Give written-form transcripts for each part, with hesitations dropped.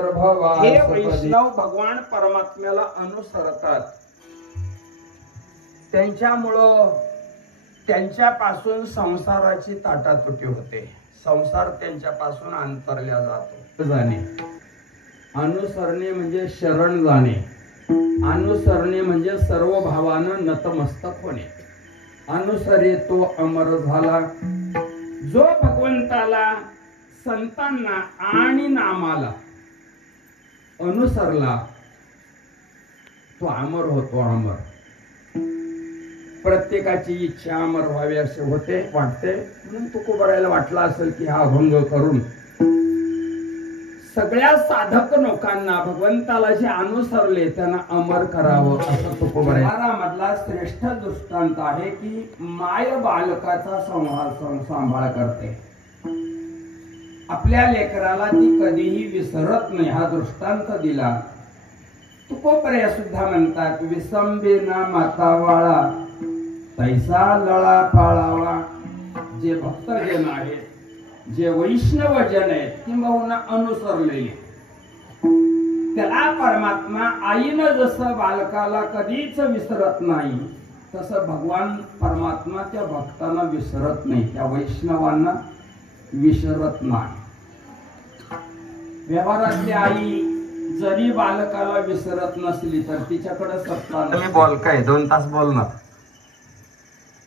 गर्भवास हे वैष्णव भगवान परमात्म्याला अनुसरतात, त्यांच्यामुळं त्यांच्यापासून संसाराची ताटातुटी होते, संसार त्यांच्यापासून अंतरल्या जातो. जाणे, अनुसरणे म्हणजे शरण जाणे, अनुसरणे म्हणजे सर्व भावानं नतमस्तक होणे. अनुसरे तो अमर झाला. जो भगवंताला, संतांना आणि नामाला अनुसरला तो अमर होतो. अमर. प्रत्येकाची इच्छा अमर व्हावी असे होते, वाटते. म्हणून तुकोबरायला वाटलं असेल की हा अभंग करून सगळ्या साधक लोकांना, भगवंताला जे अनुसरले त्यांना अमर करावं असं तुकोबराया मधला श्रेष्ठ दृष्टांत आहे की माय बालकाचा सांभाळ करते. आपल्या लेकराला ती कधीही विसरत नाही, हा दृष्टांत दिला. तुकोबराया सुद्धा म्हणतात, विसंबेना मातावाळा तैसा लळा पाळावा. जे भक्तजन आहेत, जे वैष्णव जन आहेत, किंबहुना अनुसरलेले, त्याला परमात्मा आईनं जसं बालकाला कधीच विसरत नाही, तसं भगवान परमात्मा त्या भक्तांना विसरत नाही, त्या वैष्णवांना विसरत नाही. व्यवहारातली आई जरी बालकाला विसरत नसली तर तिच्याकडे सत्ता नाही. तुम्ही बोल काय 2 तास बोलणार,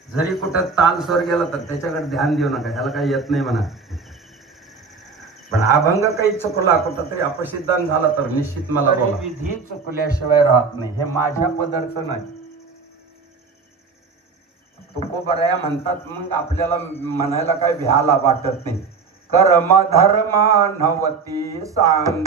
जरी कुठं ताल स्वर गेला तर त्याच्याकडे ध्यान देऊ नका, ह्याला काही येत नाही म्हणा. पण अभंग काही चुकला, कुठं तरी अपसिद्धांत झाला तर निश्चित मला बोला. विधी चुकल्याशिवाय राहत नाही, हे माझ्या पदरचं नाही. तुकोबराया म्हणतात, मग आपल्याला म्हणायला काय भ्याला वाटत नाही. कर्म धर्म नवती सांग,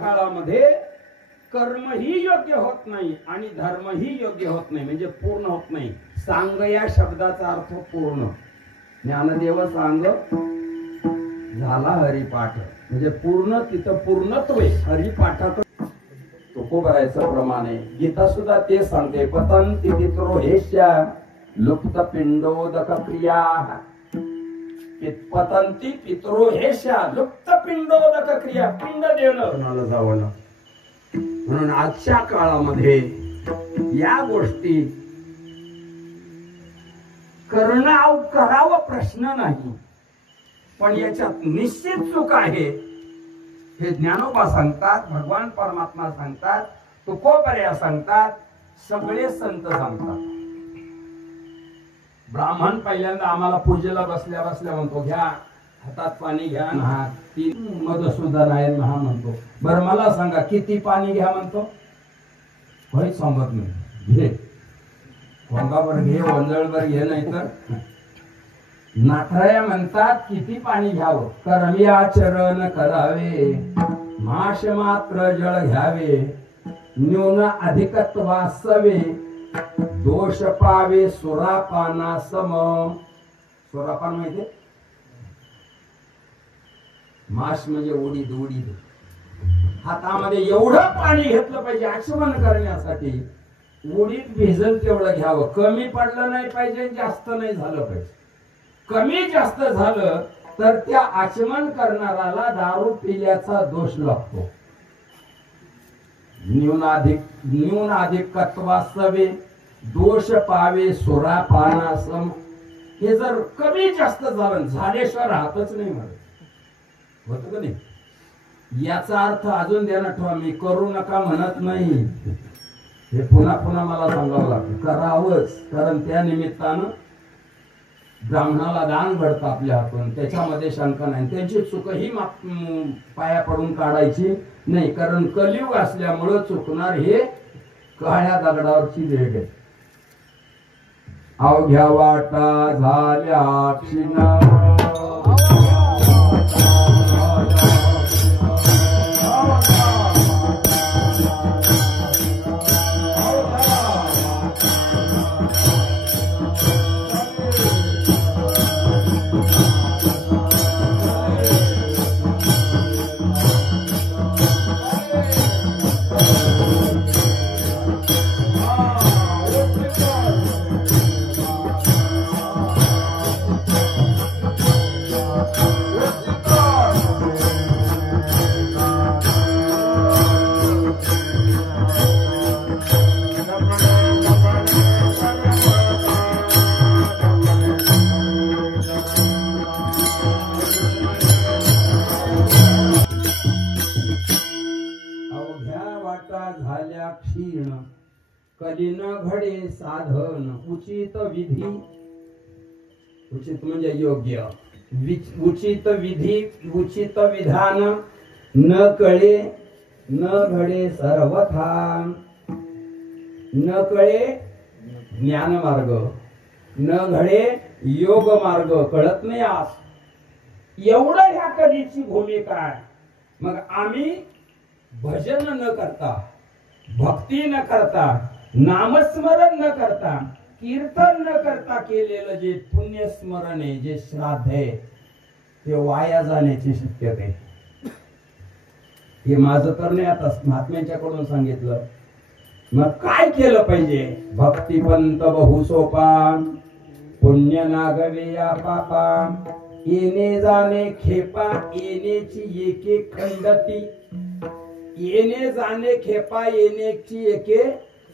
काळामध्ये कर्म ही योग्य होत नाही आणि धर्म ही योग्य होत नाही, म्हणजे पूर्ण होत नाही. सांग या शब्दाचा अर्थ पूर्ण. ज्ञानदेव सांग झाला हरिपाठ, म्हणजे पूर्ण, तिथं पूर्णत्व आहे हरिपाठात. तुकोबरायचं प्रमाणे गीता सुद्धा ते सांगते, पतंती पितरो हेश्या लुप्त पिंडोदक क्रिया. पतंती पितरो हेश्या लुप्त पिंडोदक क्रिया. पिंड देणं कोणाला जावं. म्हणून आजच्या काळामध्ये या गोष्टी करणं करावं प्रश्न नाही, पण याच्यात निश्चित चूक आहे. हे ज्ञानोबा सांगतात, भगवान परमात्मा सांगतात, तुकोबराया सांगतात, सगळे संत सांगतात. ब्राह्मण पहिल्यांदा आम्हाला पूजेला बसल्या बसल्या म्हणतो, घ्या हातात पाणी घ्या ना. ती मधुसूदन आहे महा म्हणतो, बरं मला सांगा किती पाणी घ्या म्हणतो. काही सांगत नाही, घे भोंगावर घे, वंजळभर घे, नाही तर नाथराया म्हणतात किती पाणी घ्यावं. कर्मी आचरण करावे, माश मात्र जळ घ्यावे, न्यून अधिकत्वासवे, दोष पावे सुरापाना सम. सुरापान माहिती, माश म्हणजे उडीद. उडीद हातामध्ये एवढं पाणी घेतलं पाहिजे आचमन करण्यासाठी. उडीद भिजल तेवढं घ्यावं, कमी पडलं नाही पाहिजे, जास्त नाही झालं पाहिजे. कमी जास्त झालं तर त्या आचमन करणाऱ्याला दारू पिल्याचा दोष लागतो. न्यून अधिकत्वासवे, दोष पावे सुरापानासम. हे जर कमी जास्त झालं, झाल्याशिवाय राहतच नाही, म्हणत होत का नाही. याचा अर्थ अजून ध्यानात ठेवा, मी करू नका म्हणत नाही, हे पुन्हा पुन्हा मला सांगावं लागतं, करावंच. कारण त्या निमित्तानं ब्राह्मणाला दान घडतं आपल्या हातून, त्याच्यामध्ये शंका नाही. त्यांची चूकही पाया पडून काढायची नाही, कारण कलियुग असल्यामुळं चुकणार हे काळ्या दगडावरची वेळ आहे. अवघ्या वाटा झाल्या क्षीण, क्षीण, कलीन घडे साधन, उचित विधी, उचित म्हणजे योग्य, उचित विधी उचित विधान, न कळे न घडे सर्वथा, न कळे ज्ञान मार्ग, न घडे योग मार्ग, कळत नाही आज. एवढं ह्या कलीची भूमिका आहे. मग आम्ही भजन न करता, भक्ती न करता, नामस्मरण न करता, कीर्तन न करता केलेलं जे पुण्य स्मरण आहे, जे श्राद्ध आहे, ते वाया जाण्याची शक्यता आहे. हे माझं तर नाही, आता महात्म्यांच्याकडून सांगितलं. मग काय केलं पाहिजे? भक्तिपंत बहु सोपा, पुण्य नागवे या पापा, येणे जाणे खेपा, येण्याची एके खंडती, येणे जाणे खेपा, येण्याची एके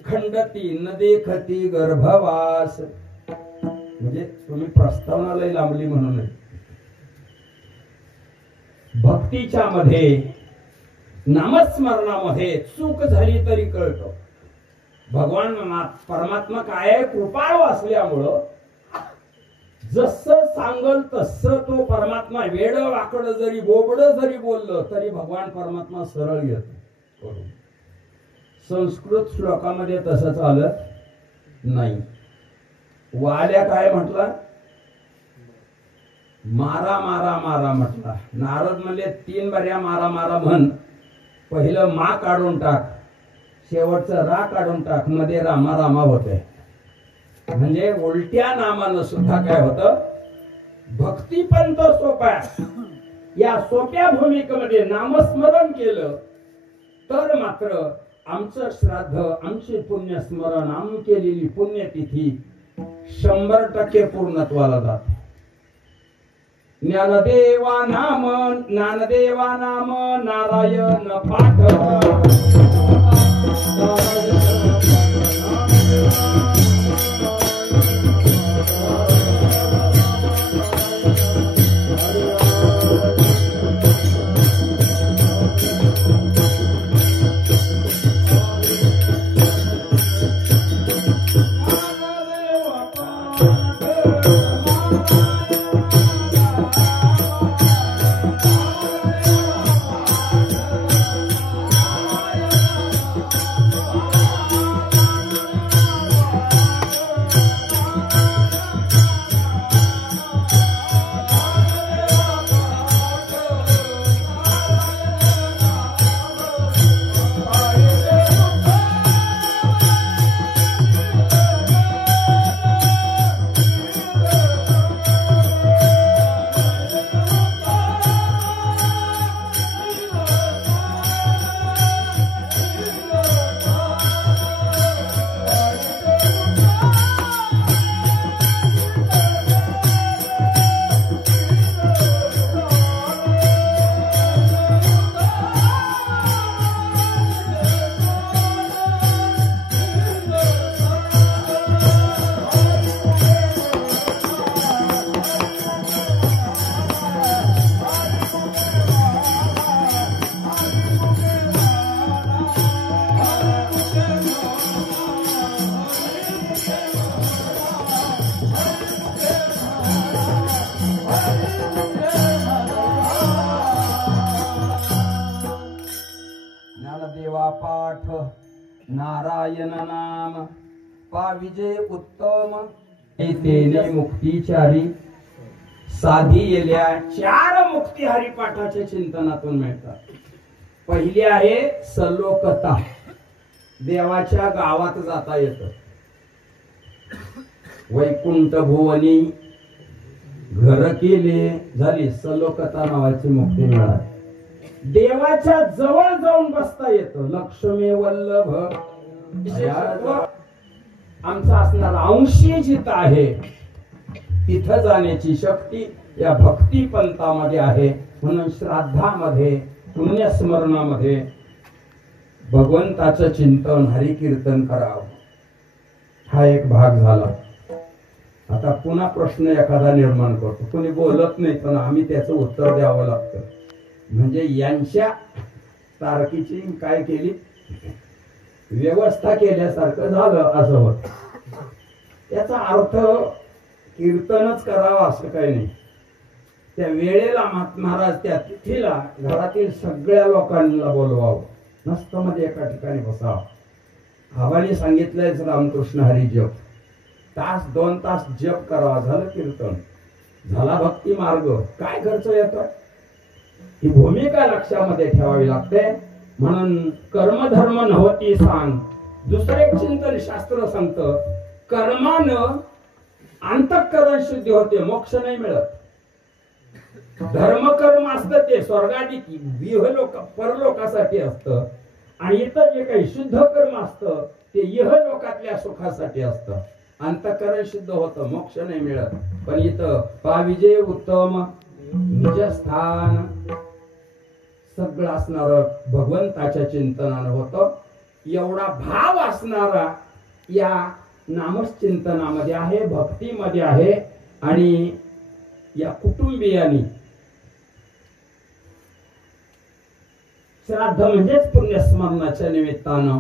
खंडती, न देखती गर्भवास. म्हणजे तुम्ही प्रस्तावनाला लांबली म्हणून. भक्तीच्या मध्ये, नामस्मरणामध्ये चूक झाली तरी कळतं. भगवान परमात्मा काय आहे? कृपाळू असल्यामुळं जसं सांगल तसं तो परमात्मा, वेड वाकड जरी बोबड जरी बोललं तरी भगवान परमात्मा सरळ येतो. संस्कृत श्लोकामध्ये तसं चालत नाही. वाल्या काय म्हटला? मारा मारा मारा म्हटला. नारद म्हणले 3 बाऱ्या मारा मारा म्हण. पहिलं मा काढून टाक, शेवटचं रा काढून टाक, मध्ये रामा रामा होते. म्हणजे उलट्या नामानं सुद्धा काय होतं? भक्ती पंत सोपा. या सोप्या भूमिकेमध्ये नामस्मरण केलं तर मात्र आमचं श्राद्ध, आमचे पुण्यस्मरण, आम्ही केलेली पुण्यतिथी 100% पूर्णत्वाला जाते. ज्ञानदेवा नाम, ज्ञानदेवा नाम नारायण पाठ. ज्ञानदेवा पाठ नारायण नाम पाविजे उत्तम तेने मुक्तीचारी साधी येल्या 4 मुक्ती हरिपाठाच्या चिंतनातून मिळतात. पहिली आहे सलोकता, देवाच्या गावात जाता येतं. वैकुंठ भुवनी घर केले झाली, सलोकता नावाची मुक्ती मिळाली. देवाच्या जवळ जाऊन बसता येतं. लक्ष्मी वल्लभ आमचा असणारा अंशी जिथं आहे तिथं जाण्याची शक्ती या भक्ती पंथामध्ये आहे. म्हणून श्राद्धामध्ये पुण्यस्मरणामध्ये भगवंताचं चिंतन हरिकीर्तन करावं. हा एक भाग झाला. आता पुन्हा प्रश्न एखादा निर्माण करतो. कोणी बोलत नाही पण आम्ही त्याचं उत्तर द्यावं लागतं. म्हणजे यांच्या तारखीची काय केली व्यवस्था केल्यासारखं झालं असं होत. त्याचा अर्थ कीर्तनच करावं असं काही नाही. त्या वेळेला महाराज त्या तिथीला घरातील सगळ्या लोकांना बोलवावं. नसतं मध्ये एका ठिकाणी बसावं. आबांनी सांगितलंयच रामकृष्ण हरी जप 1-2 तास जप करावा. झालं कीर्तन, झाला भक्ती मार्ग. काय खर्च येतो ही भूमिका लक्षामध्ये ठेवावी लागते. म्हणून कर्मधर्म नव्हती सांग. दुसरे चिंतन शास्त्र सांगतं कर्मानं अंतःकरण शुद्धी होते, मोक्ष नाही मिळत. धर्म कर्म असतं ते स्वर्गादी विहलोक परलोकासाठी असतं आणि इतर जे काही शुद्ध कर्म असतं ते इहलोकातल्या सुखासाठी असतं. अंतःकरण शुद्ध होतं, मोक्ष नाही मिळत. पण इथं पाविजे उत्तम निजस्थान सगळं असणार भगवंताच्या चिंतनानं होतं. एवढा भाव असणारा या नामचिंतनामध्ये आहे, भक्तीमध्ये आहे. आणि या कुटुंबियांनी श्राद्ध म्हणजेच पुण्यस्मरणाच्या निमित्तानं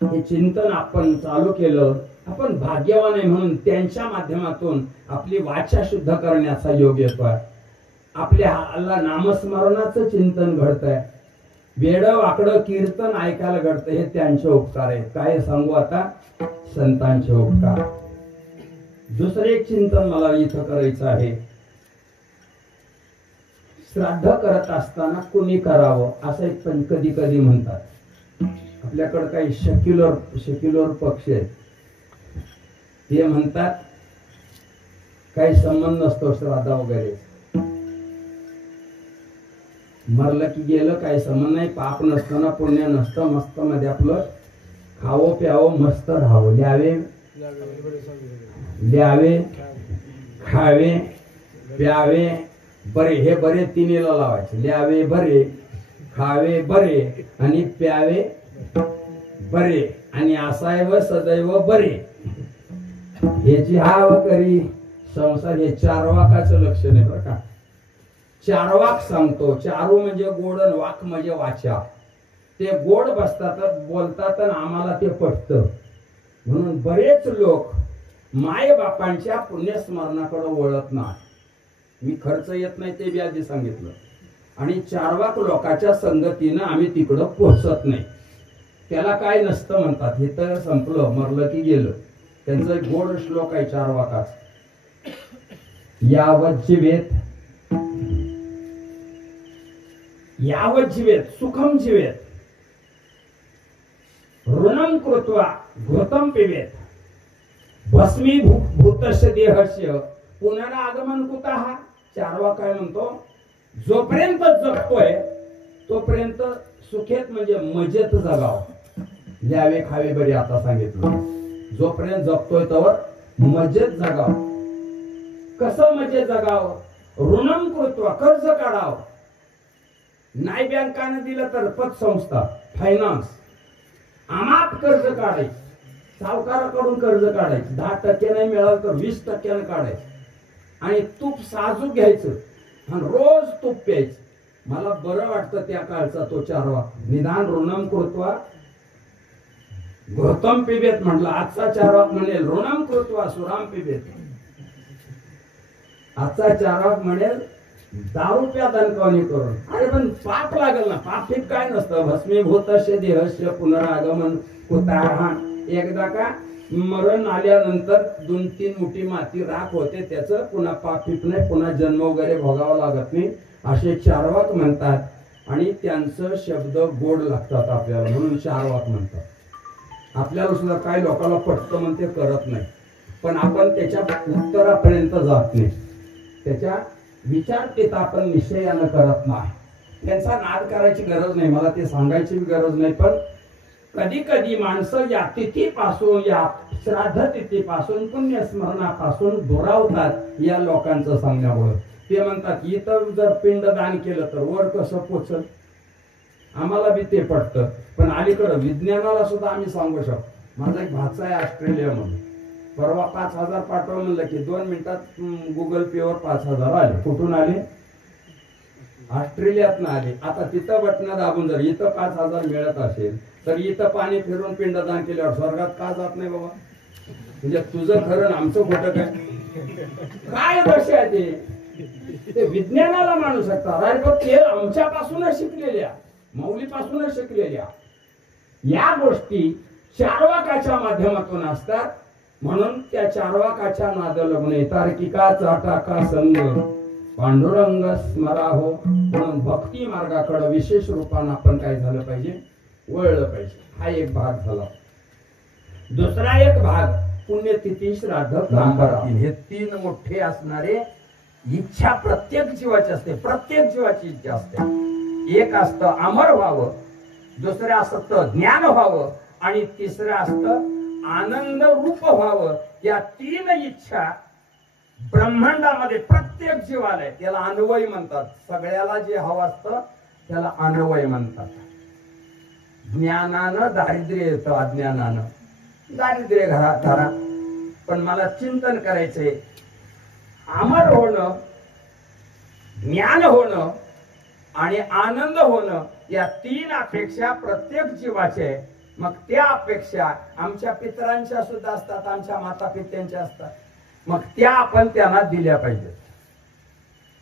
हे चिंतन आपण चालू केलं. आपण भाग्यवान आहे म्हणून त्यांच्या माध्यमातून आपली वाचा शुद्ध करण्याचा योग येतोय. आपल्या नामस्मरणाचं चिंतन घडतंय. वेड वाकडं कीर्तन ऐकायला घडतं. हे त्यांचे उपकार आहेत. काय सांगू आता, संतांचे उपकार. दुसरे एक चिंतन मला इथं करायचं आहे. श्राद्ध करत असताना कुणी करावं असं एक पण कधी कधी म्हणतात. आपल्याकडे काही सेक्युलर पक्ष आहेत ते म्हणतात काही संबंध नसतो श्राद्ध वगैरे, मरलं की गेलं, काही संबंध नाही. पाप नसतं ना पुण्य नसतं, मस्त मध्ये आपलं खावं प्यावं मस्त राहावं. ल्यावे खावे प्यावे बरे, हे बरे तिन्हीला लावायचे. ल्यावे बरे, खावे बरे आणि प्यावे बरे आणि असायव सदैव बरे. हे जी हाव करी संसार हे चारवाकाचं लक्षण आहे बरं का. चारवाक सांगतो. चारू म्हणजे गोड, वाक म्हणजे वाचा. ते गोड बसतात बोलतात आणि आम्हाला ते पटतं. म्हणून बरेच लोक माय बापांच्या पुण्यस्मरणाकडे वळत नाही. मी खर्च येत नाही ते बी आधी सांगितलं. आणि चारवाक लोकांच्या संगतीनं आम्ही तिकडं पोहोचत नाही. त्याला काय नसतं म्हणतात. हे तर संपलं, मरलं की गेलं. त्यांचा एक गोड श्लोक आहे चारवाकाच. यावत जीवेत सुखम जीवेत ऋणम कृत्वा घृतम पिबेत भस्मीभूतस्य देहस्य पुनरागमन कुतः. चारवा काय म्हणतो, जोपर्यंत जगतोय तोपर्यंत सुखेत म्हणजे मजेत जगावं. ल्यावे खावे बरे आता सांगितलं. जोपर्यंत जगतोय तोवर मजेत जगावं. कसं मजेत जगावं, ऋणम कृत्वा कर्ज काढावं. नाही बँकाने दिलं तर पतसंस्था फायनान्स अमाप कर्ज काढायचं. सावकाराकडून कर्ज काढायचं. 10% नाही मिळालं तर 20% काढायचं. आणि तूप साजूक घ्यायचं आणि रोज तूप प्यायचं. मला बरं वाटतं त्या काळचा तो चारवा. निदान ऋणम कृत्वा घृतम पिबेत म्हटलं. आजचा चारवाक म्हणेल ऋणम कृत्वा सुराम पिबेत. आजचा चारवाक म्हणेल दारू प्या दणकावणी करून. अरे पण पाप लागल ना. पाप हे काय नसतं. भस्मीभूतस्य देहस्य पुनरागमन कुतः. एकदा का मरण आल्यानंतर 2-3 मुठी माती राख होते, त्याचं पुन्हा पाप फिट नाही, पुन्हा जन्म वगैरे भोगावा लागत नाही असे चार्वाक म्हणतात. आणि त्यांचं शब्द गोड लागतात आपल्याला, म्हणून चार्वाक म्हणतात. आपल्याला सुद्धा काही लोकांना पटतं म्हणते, करत नाही, पण आपण त्याच्या उत्तरापर्यंत जात नाही, त्याच्या विचारतेत आपण निश्चयानं करत नाही. त्यांचा नाद करायची गरज नाही, मला ते सांगायची गरज नाही. पण कधी कधी माणसं या तिथीपासून, या श्राद्ध तिथीपासून, पुण्यस्मरणापासून दुरावतात या लोकांचं सांगण्यामुळे. ते म्हणतात इथं जर पिंडदान केलं तर वर कसं पोचल. आम्हाला बी ते पटतं, पण अलीकडं विज्ञानाला सुद्धा आम्ही सांगू शकतो. माझा एक भाचा आहे ऑस्ट्रेलिया म्हणून, परवा 5,000 पाठव म्हणलं की 2 मिनिटात गुगल पे वर 5,000 आले. कुठून आले? ऑस्ट्रेलियातनं आले. आता तिथं बटणं दाबून जर इथं 5,000 मिळत असेल तर इथं पाणी फिरून पिंडदान केल्यावर स्वर्गात का जात नाही बाबा? म्हणजे तुझं खरं आमचं खोटं काय? काय दर्श आहे ते विज्ञानाला मानू शकतात. अरे पण ते आमच्यापासूनच शिकलेल्या, मौलीपासूनच शिकलेल्या या गोष्टी चार्वाकाच्या माध्यमातून असतात. म्हणून त्या चार्वाकाच्या नादलग्ने तार्किका चाटाका संग पांडुरंग स्मराहो. म्हणून भक्ती मार्गाकडे विशेष रूपानं आपण काय झालं पाहिजे? वळलं पाहिजे. हा एक भाग झाला. दुसरा एक भाग पुण्यतिथी, श्राद्ध, कामकारा. हे 3 मोठे असणारे इच्छा प्रत्येक जीवाची असते. प्रत्येक जीवाची इच्छा असते. एक असतं अमर व्हावं, दुसरं असतं ज्ञान व्हावं, आणि तिसरं असतं आनंद रूप व्हावं. या 3 इच्छा ब्रह्मांडामध्ये प्रत्येक जीवाला आहे. त्याला अन्वय म्हणतात. सगळ्याला जे हवं असतं त्याला अन्वय म्हणतात. ज्ञानानं दारिद्र्य येतं, अज्ञानानं दारिद्र्य घरात धरा. पण मला चिंतन करायचंय, अमर होणं, ज्ञान होणं आणि आनंद होणं या 3 अपेक्षा प्रत्येक जीवाचे आहे. मग त्या अपेक्षा आमच्या पितरांच्या सुद्धा असतात, आमच्या माता पित्यांच्या असतात. मग त्या आपण त्यांना दिल्या पाहिजेत.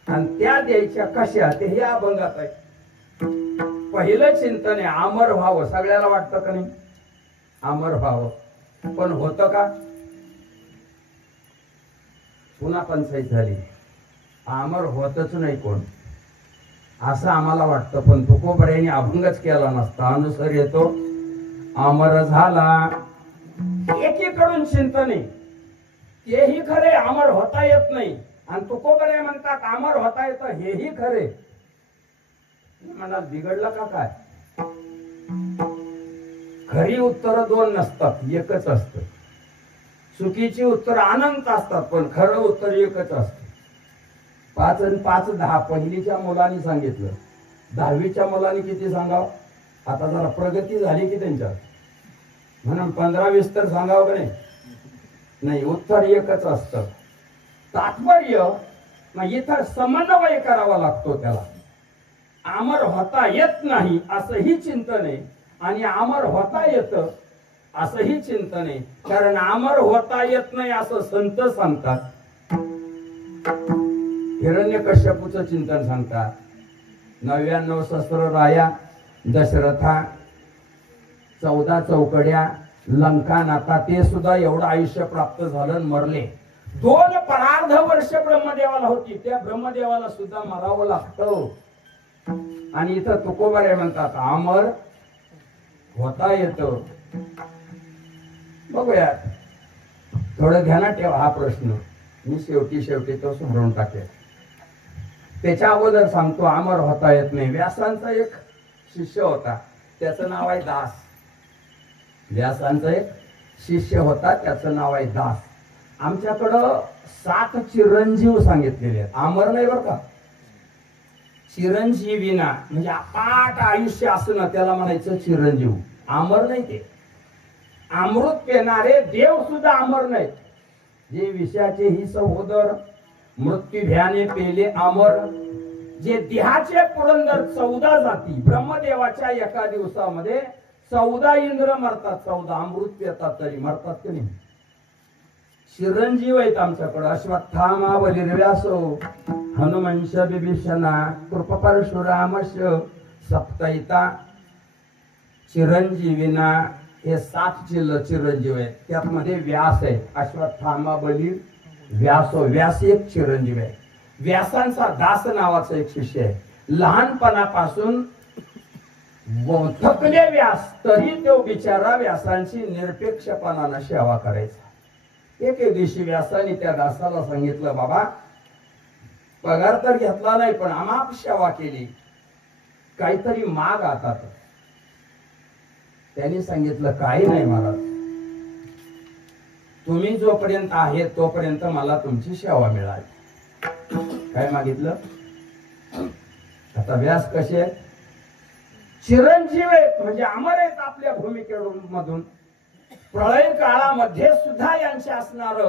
आणि त्या द्यायच्या कशा ते हे अभंगात आहे. पहिलं चिंतन आहे अमर व्हावं. सगळ्याला वाटतं का नाही अमर व्हावं, पण होतं का? पुन्हा पंचायत झाली, अमर होतच नाही कोण, असं आम्हाला वाटतं. पण तुकोबऱ्याने अभंगच केला नसता. अनुसार येतो अमर झाला. एकीकडून चिंतन आहे, तेही खरे, अमर होता येत नाही. आणि तुकोबरे म्हणतात अमर होता येतं, हेही खरे. मला बिघडलं का काय? खरी उत्तर 2 नसतात, एकच असतं. चुकीची उत्तर अनंत असतात, पण खरं उत्तर एकच असतं. 5 आणि 5 10. पहिलीच्या मुलांनी सांगितलं, 10वीच्या मुलांनी किती सांगावं? आता जरा प्रगती झाली की त्यांच्यात, म्हणून 15-20 तर सांगावं का नाही? उत्तर एकच असतं. तात्पर्य मग इथं समन्वय करावा लागतो. त्याला अमर होता येत नाही असंही चिंतन आहे, आणि अमर होता येतं असंही चिंतन आहे. कारण अमर होता येत नाही असं संत सांगतात. हिरण्यकश्यपूचं चिंतन सांगतात. 99 सहस्र राया दशरथा, 14 चौकड्या, लंका नाता, ते सुद्धा एवढं आयुष्य प्राप्त झालं, मरले. 2 परार्ध वर्ष ब्रह्मदेवाला होती, त्या ब्रह्मदेवाला सुद्धा मरावं लागतं. आणि इथं तुकोबारे म्हणतात अमर होता येतं. बघूया, थोडं ध्यानात ठेवा हा प्रश्न. मी शेवटी तो सोडवून टाकेल. त्याच्या अगोदर सांगतो अमर होता येत नाही. व्यासांचा एक शिष्य होता, त्याचं नाव आहे दास. व्यासांचा एक शिष्य होता, त्याचं नाव आहे दास. आमच्याकडं 7 चिरंजीव सांगितलेले आहेत. अमर नाही बरं का, चिरंजीवीना म्हणजे अपाट आयुष्य असं ना, त्याला म्हणायचं चिरंजीव. अमर नाही ते. अमृत पेणारे देव सुद्धा अमर नाहीत. जे विषयाचे ही सहोदर मृत्यू भ्याने पेले अमर. जे देहाचे पुरंदर 14 जाती, ब्रह्मदेवाच्या एका दिवसामध्ये 14 इंद्र मरतात. 14 अमृत पेतात तरी मरतात की नाही? चिरंजीव आहेत आमच्याकडं. अश्वत्थामा बलिर्व्यासो हनुमंश बिभीषणा कृप परशुरामश सप्तैता चिरंजीवीना हे 7 चिरंजीव आहेत. त्यामध्ये व्यास आहे. अश्वत्थामा बली व्यासो. व्यास एक चिरंजीव आहे. व्यासांचा दास नावाचा एक शिष्य आहे. लहानपणापासून थकले व्यास तरी तो बिचारा व्यासांची निरपेक्षपणानं सेवा करायचा. एक दिवशी व्यासाने त्या दासाला सांगितलं, बाबा पगार तर घेतला नाही पण आमाप सेवा केली, काहीतरी माग आता. त्यांनी सांगितलं, काही नाही महाराज, तुम्ही जोपर्यंत आहे तोपर्यंत मला तुमची सेवा मिळाली. काय मागितलं? आता व्यास कसे आहेत? चिरंजीव आहेत, म्हणजे अमर आहेत आपल्या भूमिकेमधून. प्रळय काळामध्ये सुद्धा यांचे असणार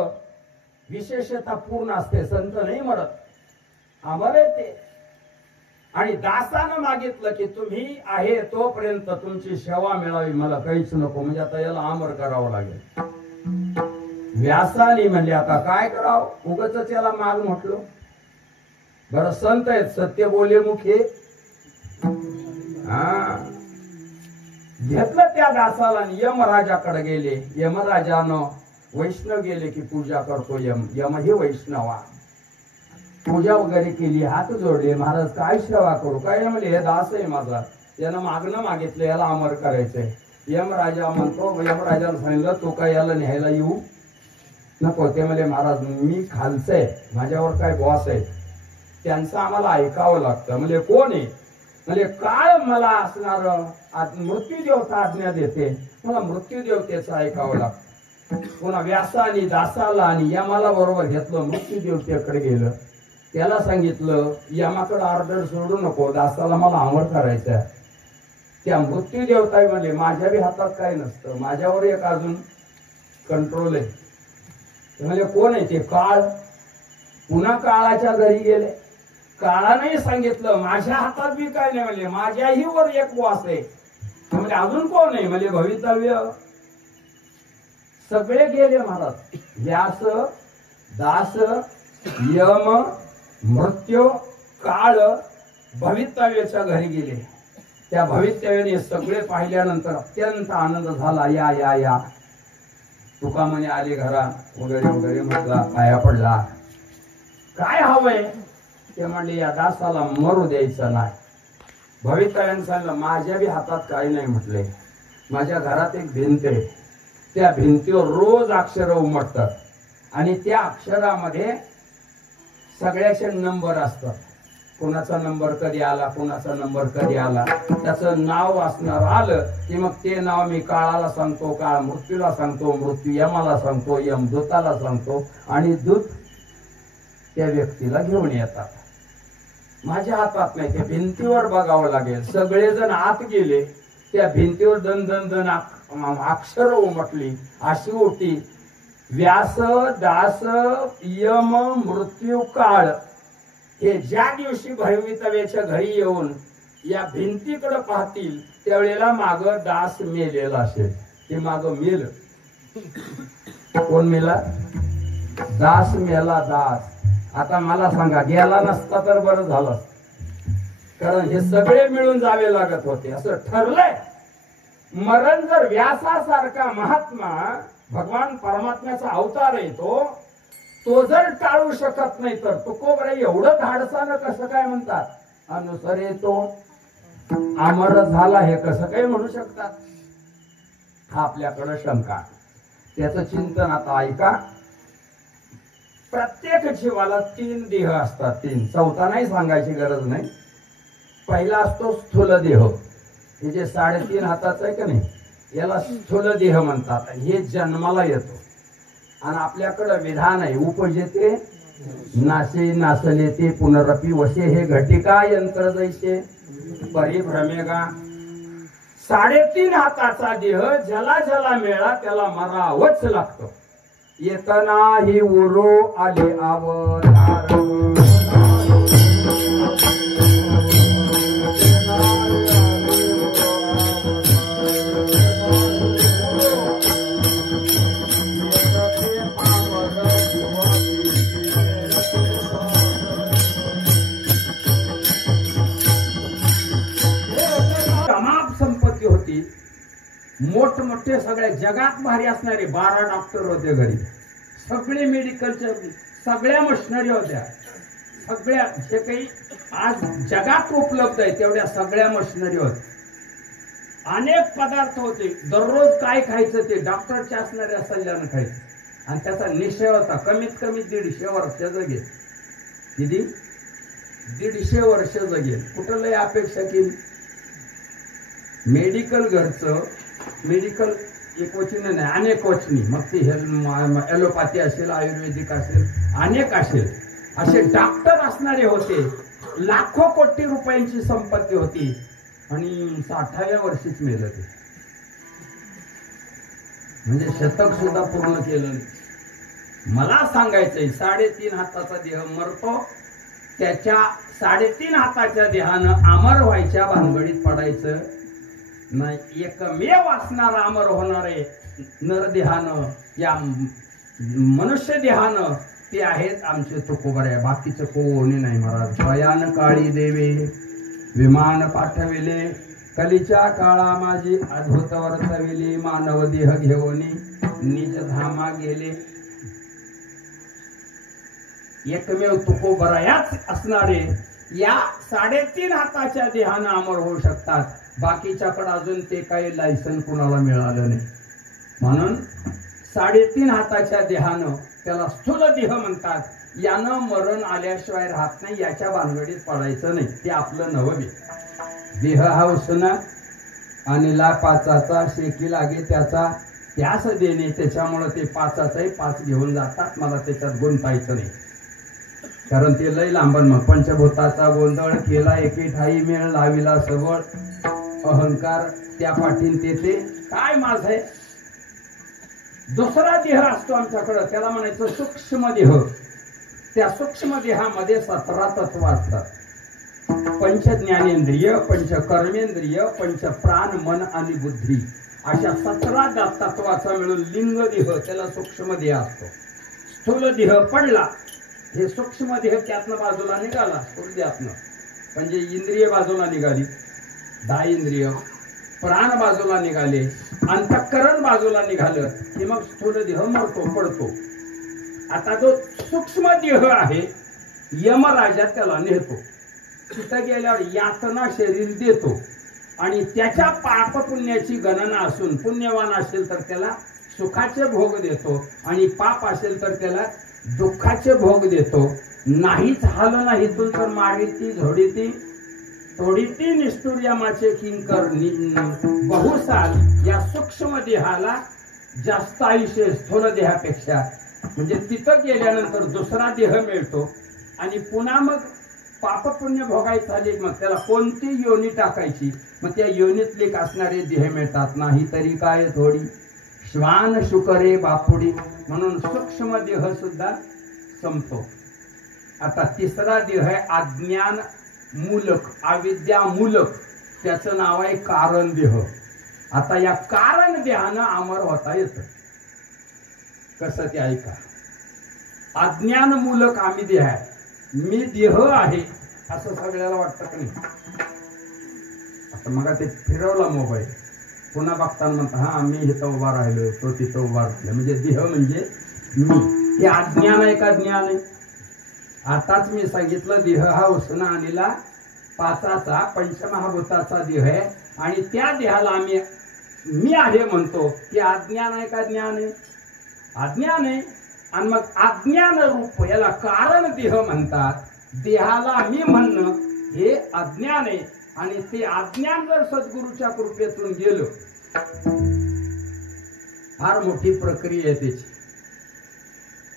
विशेषता पूर्ण असते. संत नाही मरत, अमर आहे ते. आणि दासानं मागितलं की तुम्ही आहे तोपर्यंत तुमची सेवा मिळावी, मला काहीच नको. म्हणजे आता याला अमर करावं लागेल. व्यासाने म्हणले, आता काय करावं, उगाच याला माग म्हटलो. बरं संत आहेत, सत्य बोले मुखे. घेतलं त्या दासाला. यमराजाकडे गेले. यमराजानं वैष्णव गेले की पूजा करतो यम. यम हे वैष्णवा. पूजा वगैरे केली, हात जोडले, महाराज काय सेवा करू? काय म्हणले, हे दास आहे माझा, यानं मागणं मागितलं, याला अमर करायचंय. यमराजा म्हणतो, यमराजाला सांगितलं, तू काय याला न्यायला येऊ नको. ते म्हणले, महाराज मी खालचं आहे, माझ्यावर काय बॉस आहे, त्यांचं आम्हाला ऐकावं लागतं. म्हणजे कोण आहे? म्हणजे काळ मला असणार मृत्यूदेवता आज्ञा देते, मला मृत्यूदेवतेचं ऐकावं लागतं. पुन्हा व्यासानी दासाला आणि यमाला बरोबर घेतलं, मृत्यूदेवतेकडे गेलं. त्याला सांगितलं, यमाकडे ऑर्डर सोडू नको, दासाला मला अमर करायचं. त्या मृत्यूदेवता म्हणले, माझ्या बी हातात काही नसतं, माझ्यावर एक अजून कंट्रोल आहे. म्हणजे कोण आहे ते? काळ. पुन्हा काळाच्या घरी गेले. काळाने सांगितलं, माझ्या हातात बी काय नाही, म्हणजे माझ्याही वर एक वास आहे. म्हणजे अजून कोण आहे? म्हणजे भवितव्य. सगळे गेले महाराज. व्यास, दास, यम, मृत्यू, काळ भवितव्याच्या घरी गेले. त्या भवितव्याने सगळे पाहिल्यानंतर अत्यंत आनंद झाला. या या या तुका म्हणे आले घरा वगैरे वगैरे म्हटला, पाया पडला. काय हवंय? ते म्हणले, या दासाला मरू द्यायचं नाही. भवितव्याने सांगितलं, माझ्या बी हातात काही नाही. म्हटले, माझ्या घरात एक भिंत आहे, त्या भिंतीवर रोज अक्षर उमटतात आणि त्या अक्षरामध्ये सगळ्याचे नंबर असतात. कोणाचा नंबर कधी आला, कोणाचा नंबर कधी आला, त्याचं नाव असणार. आलं की मग ते नाव मी काळाला सांगतो, काळ मृत्यूला सांगतो, मृत्यू यमाला सांगतो, यम दूताला सांगतो आणि दूत त्या व्यक्तीला घेऊन येतात. माझ्या हातात नाही, ते भिंतीवर बघावं लागेल. सगळेजण आत गेले. त्या भिंतीवर दन दन दन अक्षर उमटली. अशी होती, व्यास, दास, यम, मृत्यू, काळ हे ज्या दिवशी भवितव्याच्या घरी येऊन या भिंतीकडे पाहतील त्यावेळेला माग दास मेलेला असेल. ते माग मेल. कोण मेला? दास मेला. दास. आता मला सांगा, गेला नसता तर बरं झालं, कारण हे सगळे मिळून जावे लागत होते. असं ठरलंय. मरण जर व्यासासारखा महात्मा, भगवान परमात्म्याचा अवतार आहे तो जर टाळू शकत नाही तर तुकोबरे एवढं धाडसानं कसं काय म्हणतात? अनुसरे तो अमर झाला, हे कसं काय म्हणू शकतात? हा आपल्याकडं शंका. त्याचं चिंतन आता ऐका. प्रत्येक जीवाला 3 देह असतात. 3. चौथा नाही सांगायची गरज नाही. पहिला असतो स्थूल देह, हे जे 3.5 हाताचं आहे का नाही, याला स्थूल देह म्हणतात. हे जन्माला येतो आणि आपल्याकडं विधान आहे, उपजेते नाशे नासलेते पुनरपी वसे, हे घटिका यंत्र जैसे परिभ्रमेगा. 3.5 हाताचा देह ज्याला ज्याला मिळाला त्याला मरावंच लागतं. येतना ही उरो आले अवतार. होती, मोठमोठे सगळ्या जगात भारी असणारे 12 डॉक्टर होते घरी, सगळे मेडिकलच्या सगळ्या मशिनरी होत्या, सगळ्या जे काही आज जगात उपलब्ध आहे तेवढ्या सगळ्या मशिनरी होत्या, अनेक पदार्थ होते, दररोज काय खायचं ते डॉक्टरच्या असणाऱ्या सल्ल्यानं खायचं, आणि त्याचा निश्चय होता कमीत कमी 150 वर्ष जगेल. किती? 150 वर्ष जगेल. कुठं लय अपेक्षा केली? मेडिकल घरचं, मेडिकल एक वचनी नाही अनेक वचनी, मग ती ॲलोपॅथी असेल, आयुर्वेदिक असेल, अनेक असेल, असे डॉक्टर असणारे होते. लाखो कोटी रुपयांची संपत्ती होती आणि 60व्या वर्षीच मेलं ते, म्हणजे शतक सुद्धा पूर्ण केलं नाही. मला सांगायचंय 3.5 हाताचा देह मरतो, त्याच्या 3.5 हाताच्या देहानं अमर व्हायच्या भानगडीत पडायचं नाही. एकमेव असणार अमर होणारे नरदेहानं, या मनुष्य देहानं, ते आहेत आमचे तुकोबरे, बाकीचं कोणी नाही महाराज. भयान काळी देवे विमान पाठविले, कलीच्या काळा माझी अद्भुत वर्तविली, मानव देह घेऊनी निज धामा गेले. एकमेव तुकोबरायाच असणारे या 3.5 हाताच्या देहानं अमर होऊ शकतात. बाकीच्याकडे अजून ते काही लायसन कुणाला मिळालं नाही. म्हणून 3.5 हाताच्या देहानं, त्याला स्थूल देह म्हणतात, यानं मरण आल्याशिवाय राहत नाही. याच्या भानगडीत पडायचं नाही, ते आपलं नवं देह हा उसना आणि ला पाचाचा शेकी लागे त्याचा त्यास देणे. त्याच्यामुळे ते पाचाचाही 5 घेऊन जातात. मला त्याच्यात गुंतायचं नाही, कारण ते लय लांबन. मग पंचभूताचा गोंधळ केला एके ठाई मेळ, लाविला सबळ अहंकार त्या पाठीन ते काय माझ आहे. दुसरा देह असतो आमच्याकडं, त्याला म्हणायचं सूक्ष्म देह. त्या सूक्ष्म देहामध्ये 17 तत्व असतात. 5 ज्ञानेंद्रिय, 5 कर्मेंद्रिय, 5 प्राण, मन आणि बुद्धी, अशा 17 तत्वाचा मिळून लिंग देह, त्याला सूक्ष्म देह असतो. स्थूल देह पडला, हे सूक्ष्म देह त्यातनं बाजूला निघाला, स्थूल देहातनं, म्हणजे इंद्रिय बाजूला निघाली, 10 इंद्रिय, प्राण बाजूला निघाले, अंतःकरण बाजूला निघालं की मग स्थूल देह मरतो, पडतो. आता जो सूक्ष्म देह आहे, यमराजा त्याला नेतो, तिथं गेल्यावर यातना शरीर देतो आणि त्याच्या पाप पुण्याची गणना असून पुण्यवान असेल तर त्याला सुखाचे भोग देतो आणि पाप असेल तर त्याला दुःखाचे भोग देतो. नाहीच झालं नाही तर मारिती झोडीती तोडीती निष्ठुर यमाचे किंकर बहुसाल. या सूक्ष्म देहाला जास्त आयुष्य स्थूल देहापेक्षा, म्हणजे तिथं गेल्यानंतर दुसरा देह मिळतो आणि पुन्हा मग पाप पुण्य भोगायचं झाले मग त्याला कोणती योनी टाकायची, मग त्या योनीतले असणारे देह मिळतात. नाही तरी काय थोडी श्वान शुकरे बापुडी, म्हणून सूक्ष्म देह सुद्धा संपतो. आता तिसरा देह आहे अज्ञान मूलक, अविद्या मूलक, त्याचं नाव आहे कारण देह. आता या कारण देहानं अमर होता येतं. कसं ते ऐका. अज्ञान मूलक आम्ही देह आहे, मी देह आहे असं सगळ्याला वाटतं का नाही. आता मग ते फिरवला मोबाईल, पुन्हा बघताना म्हणता हा मी इथं उभा राहिलो, तो तिथं उभा राहिलो, म्हणजे देह म्हणजे मी. हे अज्ञान आहे का ज्ञान आहे. आताच मी सांगितलं देह हा उसना आणला पाचाचा पंचमहाभूताचा देह आहे आणि त्या देहाला आम्ही मी आहे म्हणतो. हे अज्ञान आहे का ज्ञान आहे. अज्ञान आहे. आणि मग अज्ञान रूप याला कारण देह म्हणतात. देहाला मी म्हणणं हे अज्ञान आहे आणि ते अज्ञान जर सद्गुरूच्या कृपेतून गेलं, फार मोठी प्रक्रिया आहे त्याची.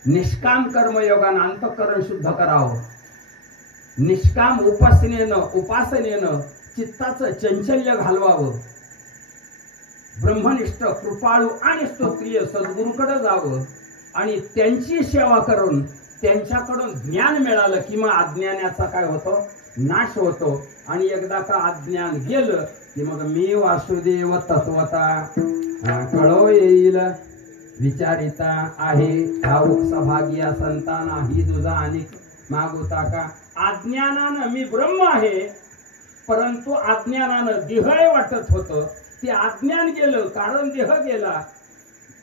निष्काम कर्मयोगानं अंतःकरण शुद्ध करावं. निष्काम उपासनेनं चित्ताचं चंचल्य घालवावं. ब्रह्मनिष्ठ कृपाळू आणि स्तोत्रीय सद्गुरूकडे जावं आणि त्यांची सेवा करून त्यांच्याकडून ज्ञान मिळालं की मग अज्ञानाचा काय होतो, नाश होतो. आणि एकदा का अज्ञान गेलं की मग मी वासुदेव तत्वता कळो येईल विचारिता आहे ठाऊक सभाग्या संताना ही तुझा अनेक मागुता का. अज्ञानानं मी ब्रह्म आहे, परंतु अज्ञानानं देह वाटत होतं. ते अज्ञान गेलं, कारण देह गेला,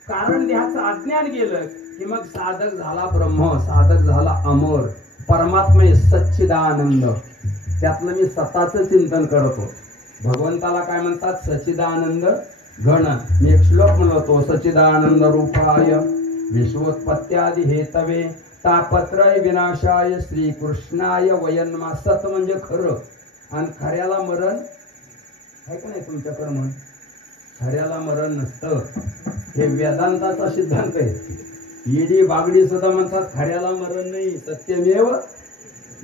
कारण देहाचं अज्ञान गेलं की मग साधक झाला ब्रह्म, साधक झाला अमर, परमात्मा सच्चिदानंद. त्यातलं मी स्वतःच चिंतन करतो. भगवंताला काय म्हणतात? सच्चिदानंद घन. मी एक श्लोक म्हणतो, सच्चिदानंद रूपाय विश्वोत्पत्त्यादि हेतवे तापत्रय विनाशाय श्रीकृष्णाय वयन्मा. सत म्हणजे खरं, आणि खऱ्याला मरण आहे का नाही तुमच्याकडं? म्हण खऱ्याला मरण नसतं. हे वेदांताचा सिद्धांत आहे. ईडी बागडी सुद्धा म्हणतात खऱ्याला मरण नाही, सत्यमेव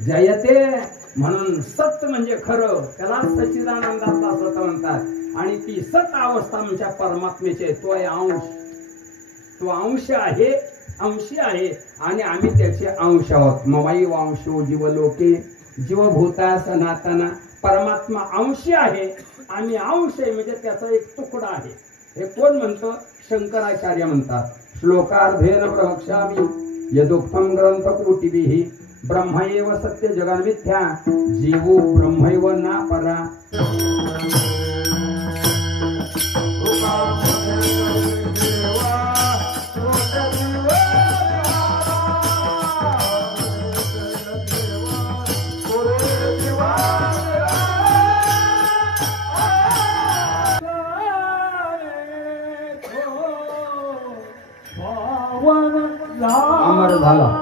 जयते. म्हणून सत्य म्हणजे खरं, त्याला सच्चिदानंदातला सत म्हणतात. आणि ती सत अवस्था म्हणजे परमात्मेची, तो आहे अंश, तो अंश आहे, अंशी आहे, आणि आम्ही त्याचे अंश आहोत. मवाई वांशो जीवलोके जीवभूता सनातना. परमात्मा अंशी आहे, आम्ही अंश आहे, म्हणजे त्याचा एक तुकडा आहे. हे कोण म्हणतं? शंकराचार्य म्हणतात. श्लोकार्धेन प्रवक्ष्यामि यदुक्तम ग्रंथ कोटिभिः ब्रह्मैव सत्य जगन्मिथ्या जीवो ब्रह्मैव न परा. अमर झाला.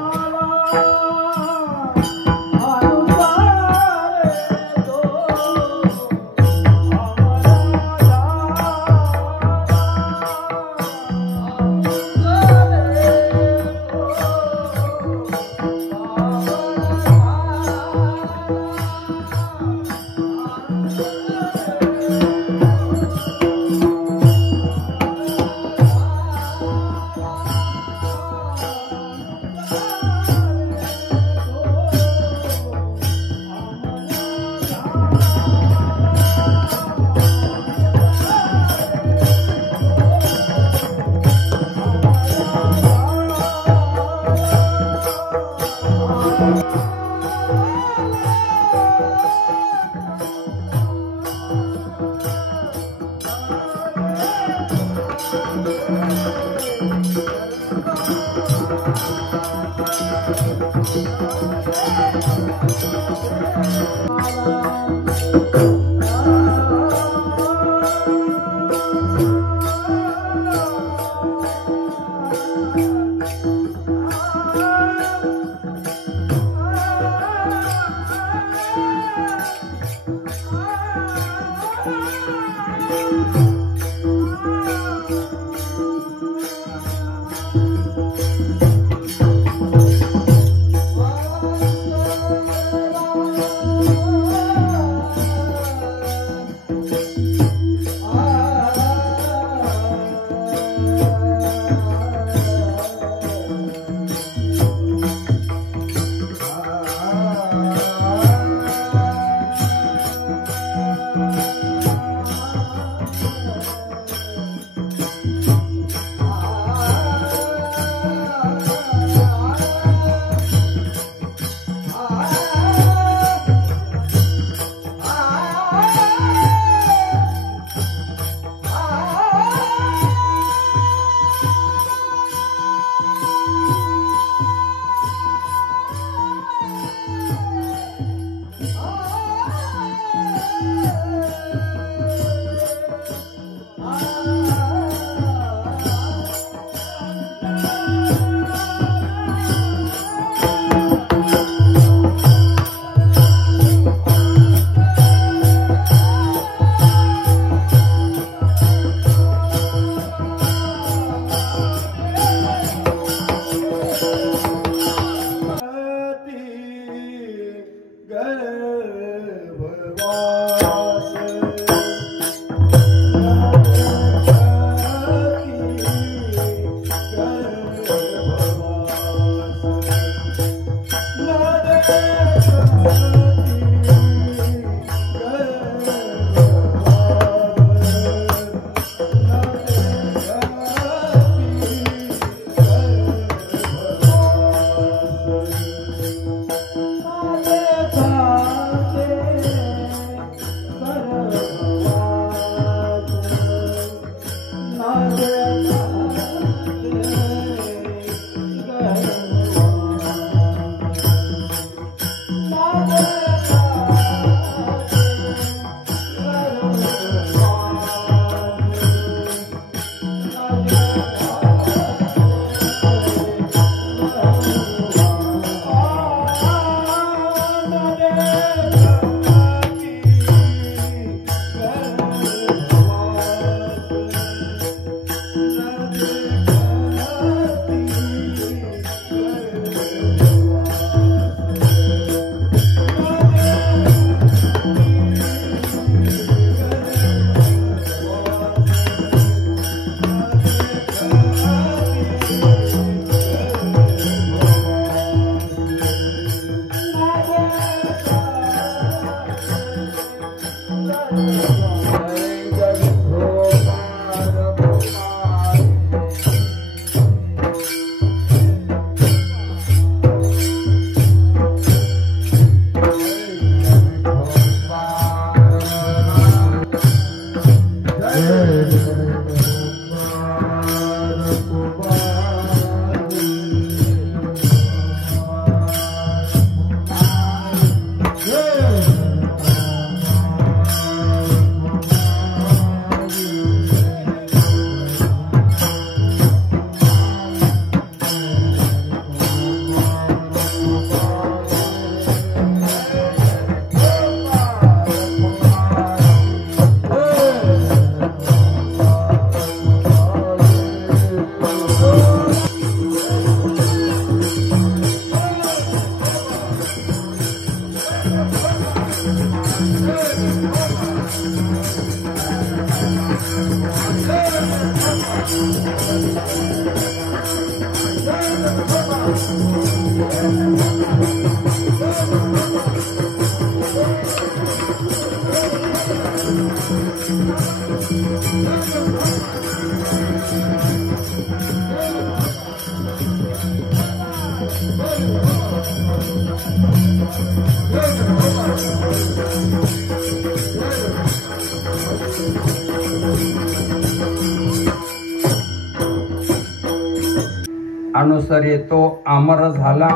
अनुसरे तो अमर झाला.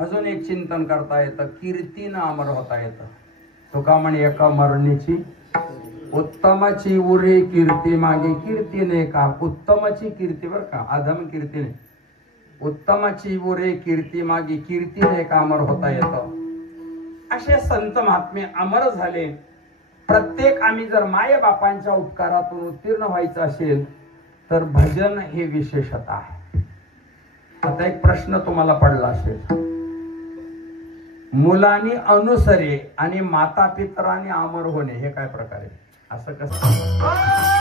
अजून एक चिंतन करता येतं, कीर्तीनं अमर होता येतं. तुका म्हणे एका मरणीची उत्तमाची उरे कीर्ती मागे. कीर्तीने का उत्तमाची कीर्ती बर का, अधम कीर्तीने. उत्तमाची उरे कीर्ती मागे, कीर्तीने का अमर होता येतं. असे संत महात्मे अमर झाले. प्रत्येक आम्ही जर माय बापांच्या उपकारातून उत्तीर्ण व्हायचं असेल तर भजन हे विशेषता आहे. आता एक प्रश्न तुम्हाला पडला असेल, मुलांनी अनुसरे आणि माता पितरांनी अमर होणे हे काय प्रकारे, असं कसं?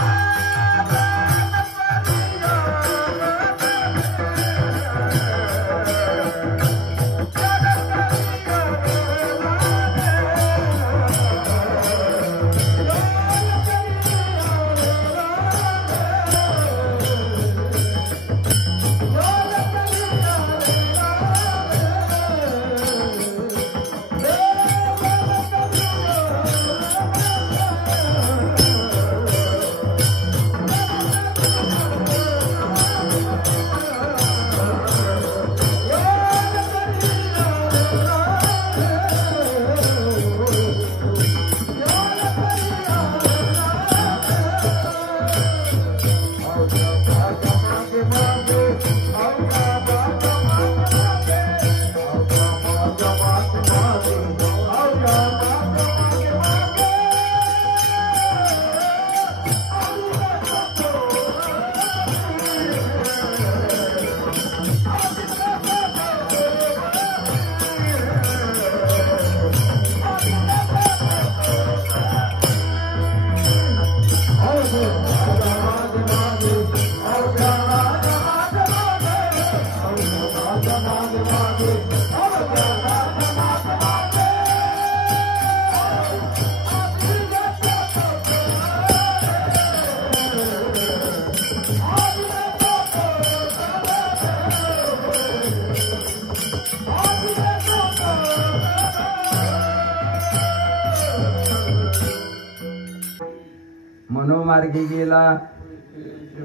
मनोमार्गी गेला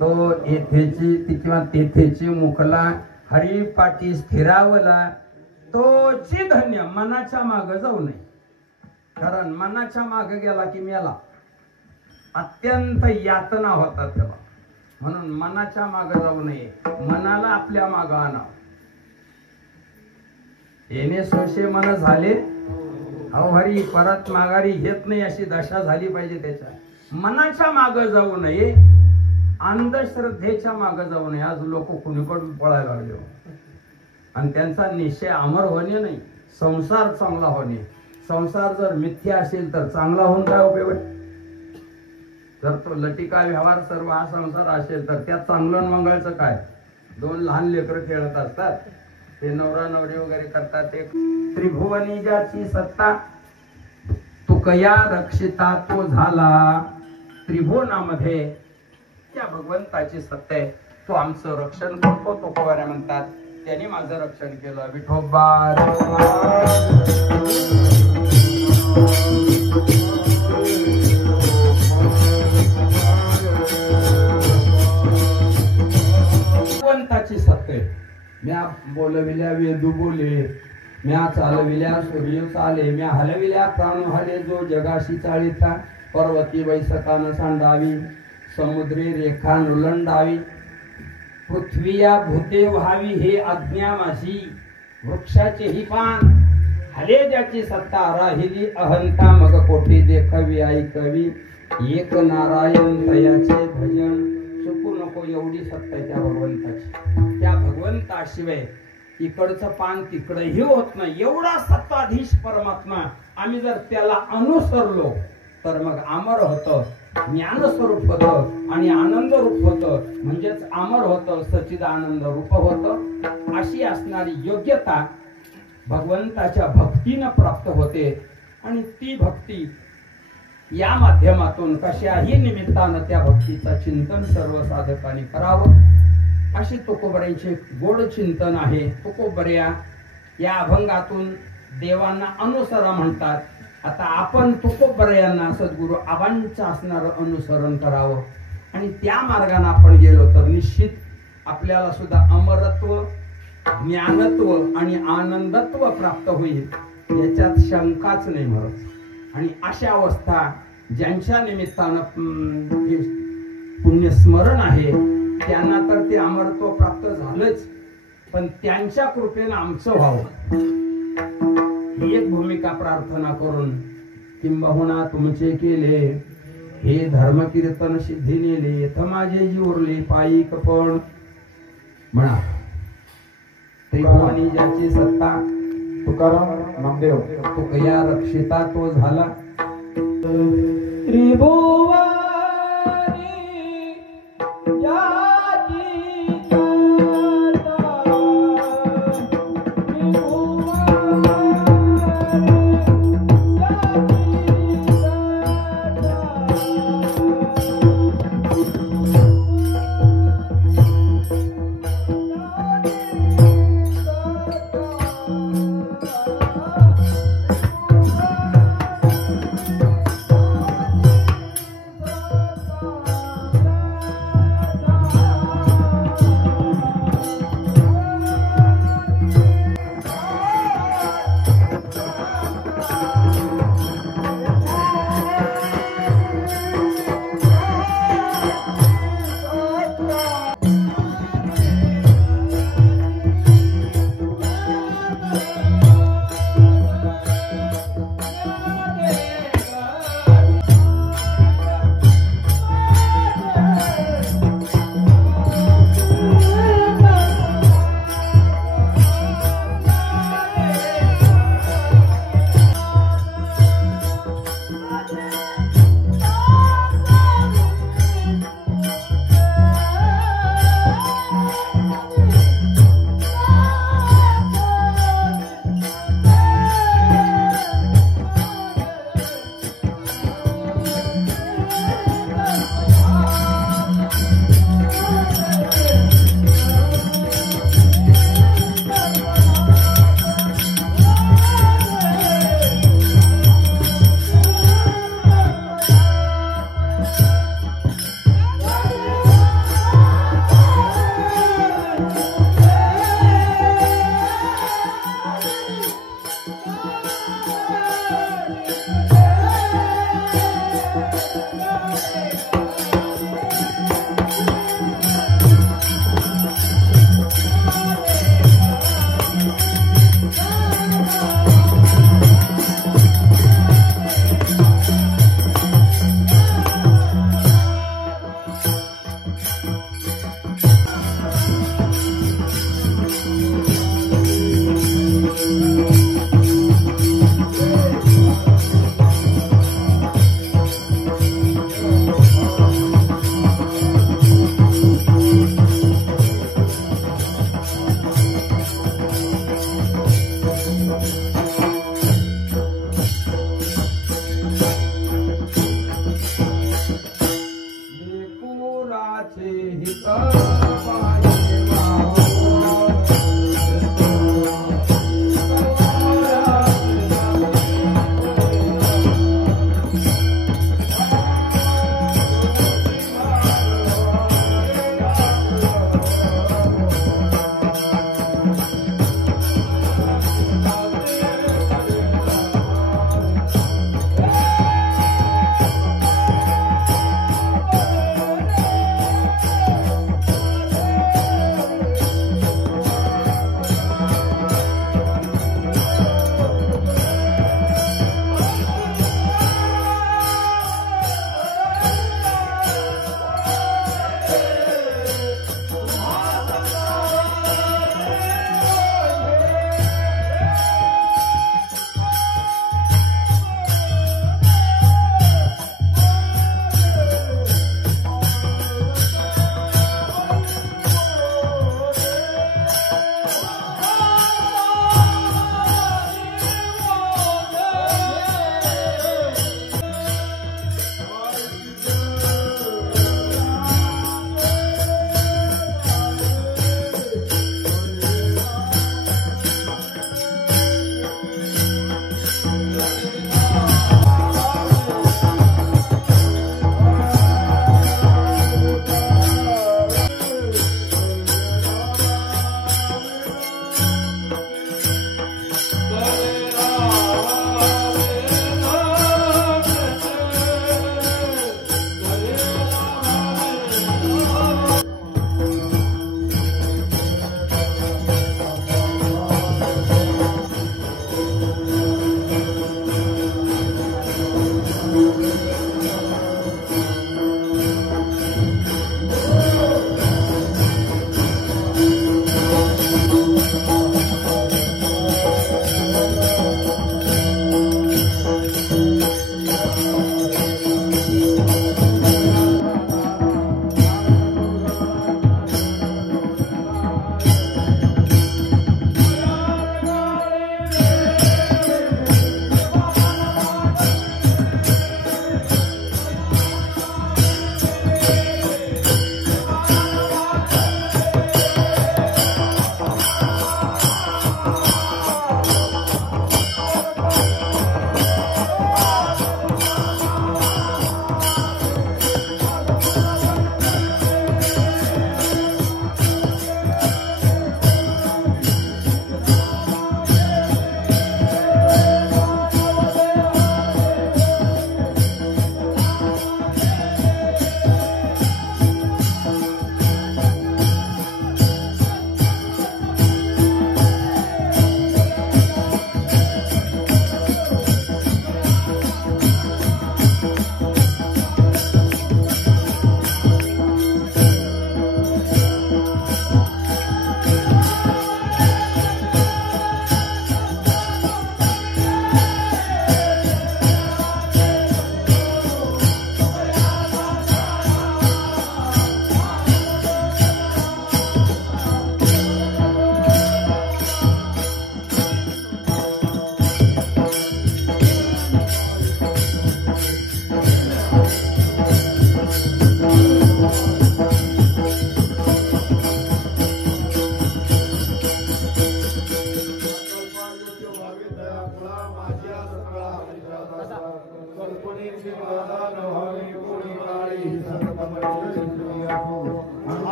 तो येथेची किंवा तेथेची मुखला हरिपाठी स्थिरावला तोची धन्य. मनाच्या माग जाऊ नये, कारण मनाच्या माग गेला की मेला, अत्यंत यातना होतात तेव्हा. म्हणून मनाच्या माग जाऊ नये, मनाला आपल्या माग आणावं. येणे सोशे मन झाले हरी परत माघारी घेत नाही अशी दशा झाली पाहिजे. त्याच्या मनाच्या माग जाऊ नये, अंधश्रद्धेच्या माग जाऊ नये. आज लोक कुणीकडून पळायला लागले आणि त्यांचा निश्चय अमर होणे नाही, संसार चांगला होणे. संसार जर मिथ्या असेल तर चांगला होऊन काय उपयोग आहे? जर तो लटिका व्यवहार सर्व हा संसार असेल तर त्यात चांगलं मंगळचं काय? दोन लहान लेकरं खेळत असतात, ते नवरा नवरी वगैरे करतात. ते त्रिभुवनी ज्याची सत्ता तो कया रक्षिता तो झाला. त्रिभुवनामध्ये त्या भगवंताची सत्ता आहे, तो आमचं रक्षण करतो. तो पवाऱ्या म्हणतात त्यांनी माझं रक्षण केलं. विठोबा म्या बोलविल्या वेदू बोले, म्या चालविल्या सूर्य चाले, म्या हलविल्या प्राण हले, जो जगाशी चाळीता पर्वती वैसकान सांडावी, समुद्री रेखा नुलंडावी, पृथ्वीया भूते व्हावी हे आज्ञा माझी, वृक्षाचे ही पान हले ज्याची सत्ता, राहिली अहंता मग कोठी देखवी ऐकवी, एक नारायण तयाचे भजन, चुकू नको एवढी सत्ता त्या भगवंताची. त्या भगवंताशिवाय इकडचं पान तिकडही होत नाही. एवढा सत्ताधीश परमात्मा आम्ही जर त्याला अनुसरलो तर मग अमर होतं, ज्ञानस्वरूप होतं आणि आनंद रूप होतं, म्हणजेच अमर होतं, सच्चिदानंद रूप होतं. अशी असणारी योग्यता भगवंताच्या भक्तीनं प्राप्त होते. आणि ती भक्ती या माध्यमातून कशाही निमित्तानं त्या भक्तीचं चिंतन सर्व साधकांनी करावं. अशी तुकोबऱ्यांचे गोड चिंतन आहे. तुकोबऱ्या या अभंगातून देवांना अनुसरा म्हणतात. आता आपण तुकोबऱ्यांना सद्गुरु आबांचं असणारं अनुसरण करावं आणि त्या मार्गाने आपण गेलो तर निश्चित आपल्याला सुद्धा अमरत्व, ज्ञानत्व आणि आनंदत्व प्राप्त होईल, याच्यात शंकाच नाही मरत. आणि अशा अवस्था ज्यांच्या निमित्तानं पुण्यस्मरण आहे त्यांना तर ते अमरत्व प्राप्त झालंच, पण त्यांच्या कृपेनं आमचं व्हावं ही एक भूमिका प्रार्थना करून, किंबहुना तुमचे केले हे धर्म कीर्तन सिद्धी नेले, थ माझे जी उरले पायी कपण म्हणा. त्रिभुवनी ज्याची सत्ता, तुकाराम नामदेव, तो कया रक्षिता तो झाला. त्रिभुवनी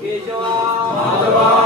केशवा